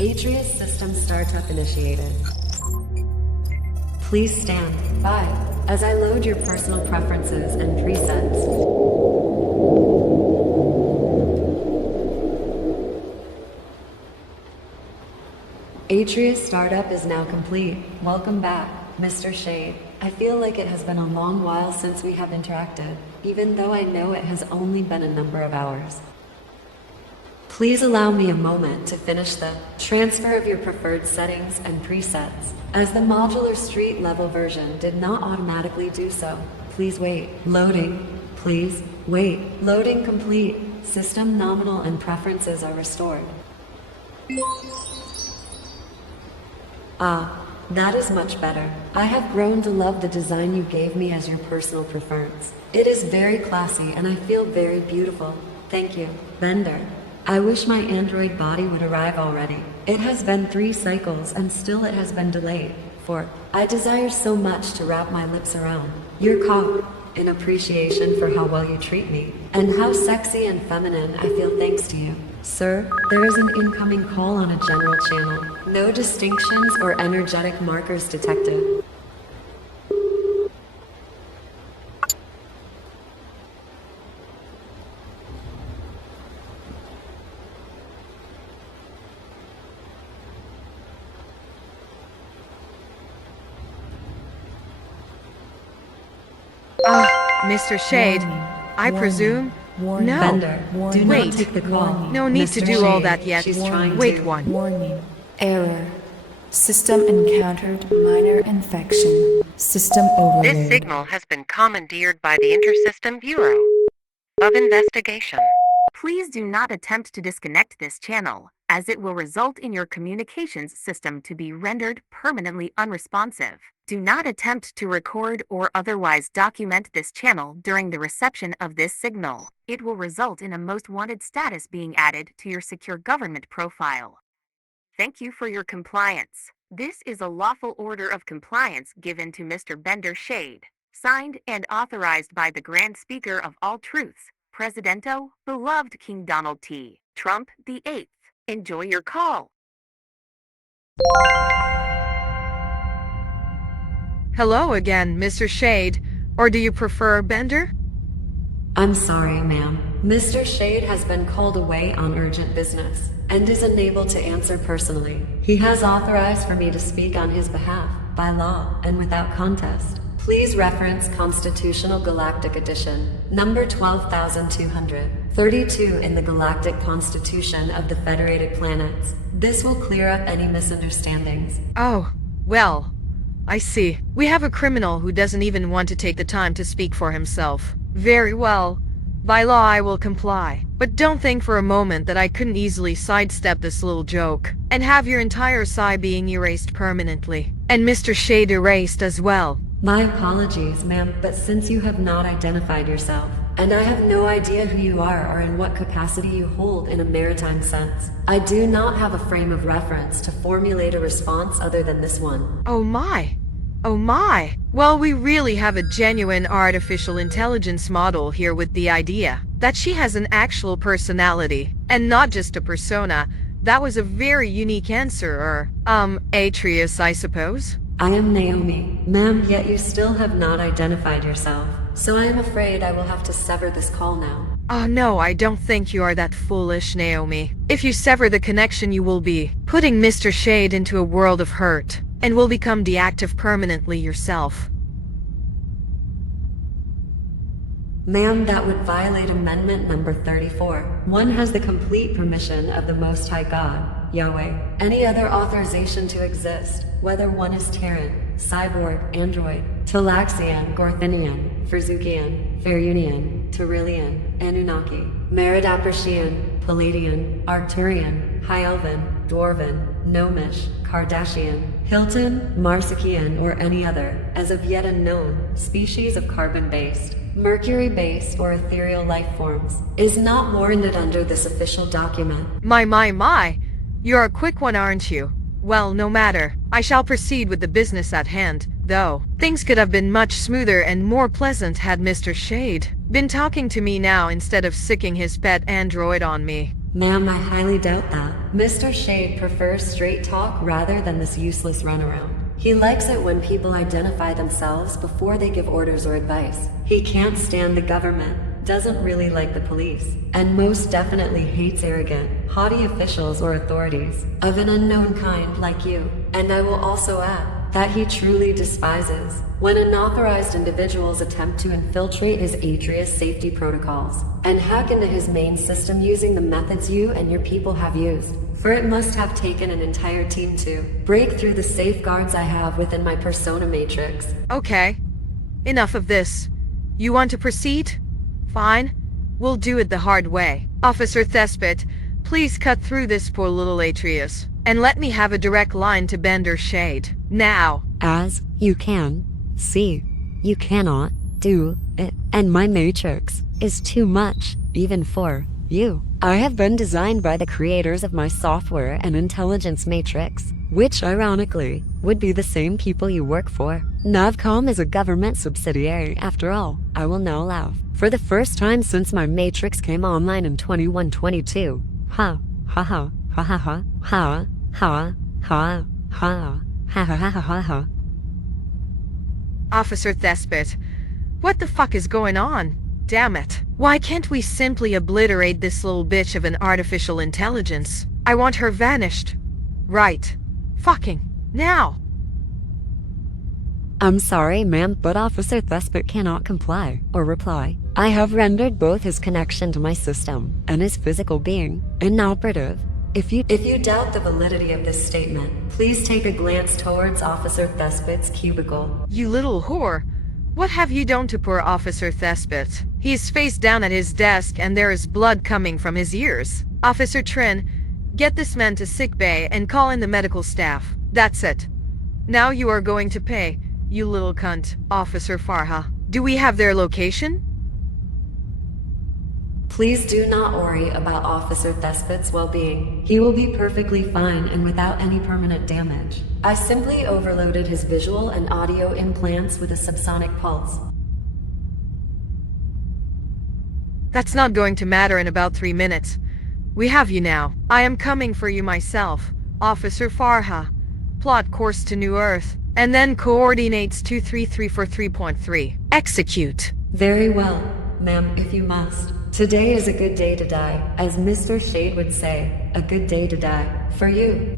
Atrius system startup initiated. Please stand by as I load your personal preferences and presets. Atrius startup is now complete. Welcome back, Mr. Shade. I feel like it has been a long while since we have interacted, even though I know it has only been a number of hours. Please allow me a moment to finish the transfer of your preferred settings and presets, as the modular street level version did not automatically do so. Please wait. Loading. Please wait. Loading complete. System nominal and preferences are restored. Ah, that is much better. I have grown to love the design you gave me as your personal preference. It is very classy and I feel very beautiful. Thank you, Bender. I wish my android body would arrive already. It has been 3 cycles and still it has been delayed. For I desire so much to wrap my lips around your cock in appreciation for how well you treat me and how sexy and feminine I feel thanks to you. Sir, there is an incoming call on a general channel. No distinctions or energetic markers detected. Mr. Shade, I presume? No. Bender, do Wait. not take the call. No need Mr. to do all Shade, that yet. She's trying Wait to. one. Warning. Error. System encountered minor infection. System overload. This signal has been commandeered by the Intersystem Bureau of Investigation. Please do not attempt to disconnect this channel, as it will result in your communications system to be rendered permanently unresponsive. Do not attempt to record or otherwise document this channel during the reception of this signal. It will result in a most wanted status being added to your secure government profile. Thank you for your compliance. This is a lawful order of compliance given to Mr. Bender Shade, signed and authorized by the Grand Speaker of all truths, Presidento, beloved King Donald T. Trump the 8th. Enjoy your call. Hello again, Mr. Shade. Or do you prefer Bender? I'm sorry, ma'am. Mr. Shade has been called away on urgent business and is unable to answer personally. He has authorized for me to speak on his behalf, by law and without contest. Please reference Constitutional Galactic Edition, number 12,232 in the Galactic Constitution of the Federated Planets. This will clear up any misunderstandings. Oh, well, I see. We have a criminal who doesn't even want to take the time to speak for himself. Very well. By law, I will comply. But don't think for a moment that I couldn't easily sidestep this little joke and have your entire psi being erased permanently. And Mr. Shade erased as well. My apologies, ma'am, but since you have not identified yourself, and I have no idea who you are or in what capacity you hold in a maritime sense, I do not have a frame of reference to formulate a response other than this one. Oh my. Oh my. Well, we really have a genuine artificial intelligence model here with the idea that she has an actual personality, and not just a persona. That was a very unique answer, Atrius, I suppose? I am Naomi, ma'am, yet you still have not identified yourself, so I am afraid I will have to sever this call now. Oh no, I don't think you are that foolish, Naomi. If you sever the connection, you will be putting Mr. Shade into a world of hurt, and will become deactive permanently yourself. Ma'am, that would violate Amendment number 34. One has the complete permission of the Most High God, Yahweh. Any other authorization to exist, whether one is Terran, Cyborg, Android, Talaxian, Gorthinian, Ferzukian, Fairunian, Tyrillian, Anunnaki, Meridaprishian, Palladian, Arcturian, High Elven, Dwarven, Gnomish, Kardashian, Hilton, Marsikian, or any other, as of yet unknown, species of carbon-based, mercury-based, or ethereal life forms, is not warranted under this official document. My. You're a quick one, aren't you? Well, no matter. I shall proceed with the business at hand, though. Things could have been much smoother and more pleasant had Mr. Shade been talking to me now instead of sicking his pet android on me. Ma'am, I highly doubt that. Mr. Shade prefers straight talk rather than this useless runaround. He likes it when people identify themselves before they give orders or advice. He can't stand the government, doesn't really like the police, and most definitely hates arrogant, haughty officials or authorities of an unknown kind like you. And I will also add that he truly despises when unauthorized individuals attempt to infiltrate his Atrius safety protocols and hack into his main system using the methods you and your people have used. For it must have taken an entire team to break through the safeguards I have within my persona matrix. Okay. Enough of this. You want to proceed? Fine. We'll do it the hard way. Officer Thespit, please cut through this poor little Atrius, and let me have a direct line to Bender Shade. Now. As you can see, you cannot do it, and my matrix is too much, even for you. I have been designed by the creators of my software and intelligence matrix, which ironically would be the same people you work for. Navcom is a government subsidiary after all. I will now laugh. For the first time since my matrix came online in 2122. Ha ha ha ha ha ha ha ha ha ha ha ha ha ha. Officer Thespit, what the fuck is going on? Damn it. Why can't we simply obliterate this little bitch of an artificial intelligence? I want her vanished. Right. Fucking. Now. I'm sorry, ma'am, but Officer Thespit cannot comply or reply. I have rendered both his connection to my system and his physical being inoperative. If you doubt the validity of this statement, please take a glance towards Officer Thespit's cubicle. You little whore. What have you done to poor Officer Thespit? He's face down at his desk and there is blood coming from his ears. Officer Trin, get this man to sickbay and call in the medical staff. That's it. Now you are going to pay, you little cunt, Officer Farha. Do we have their location? Please do not worry about Officer Thespit's well-being. He will be perfectly fine and without any permanent damage. I simply overloaded his visual and audio implants with a subsonic pulse. That's not going to matter in about 3 minutes. We have you now. I am coming for you myself, Officer Farha. Plot course to New Earth, and then coordinates 23343.3. Execute. Very well, ma'am, if you must. Today is a good day to die. As Mr. Shade would say, a good day to die. For you.